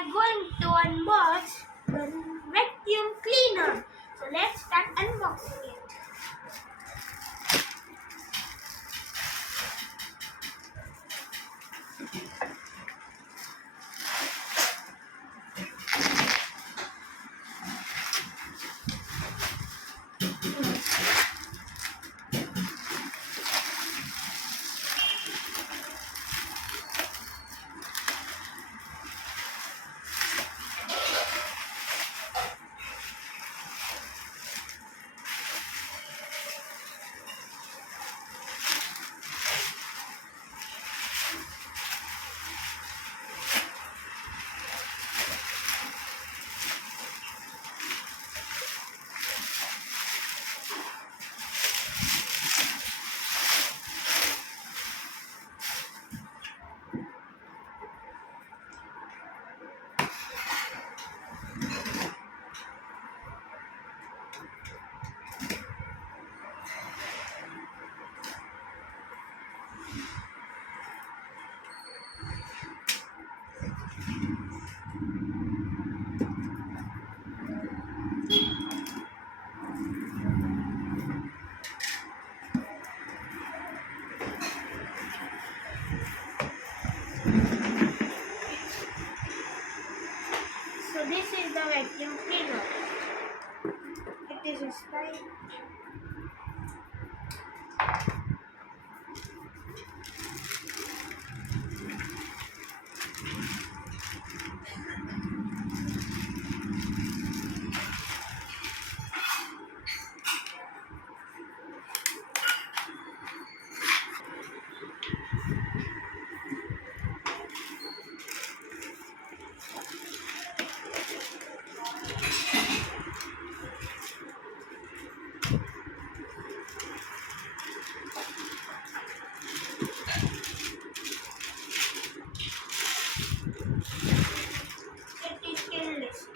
are going to unbox the vacuum cleaner. So let's start unboxing it. So this is the vacuum cleaner. It is a style. It is stainless.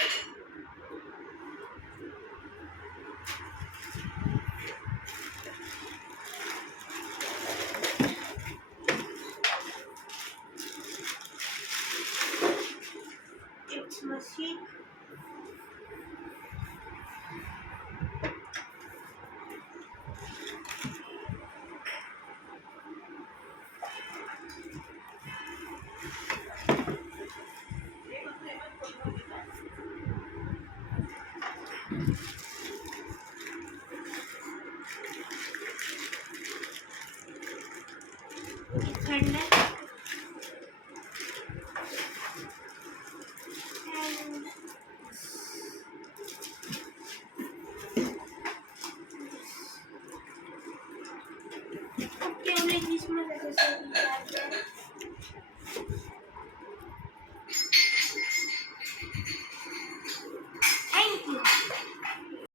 Its machine. Its handle. And okay, only this much accessories are there.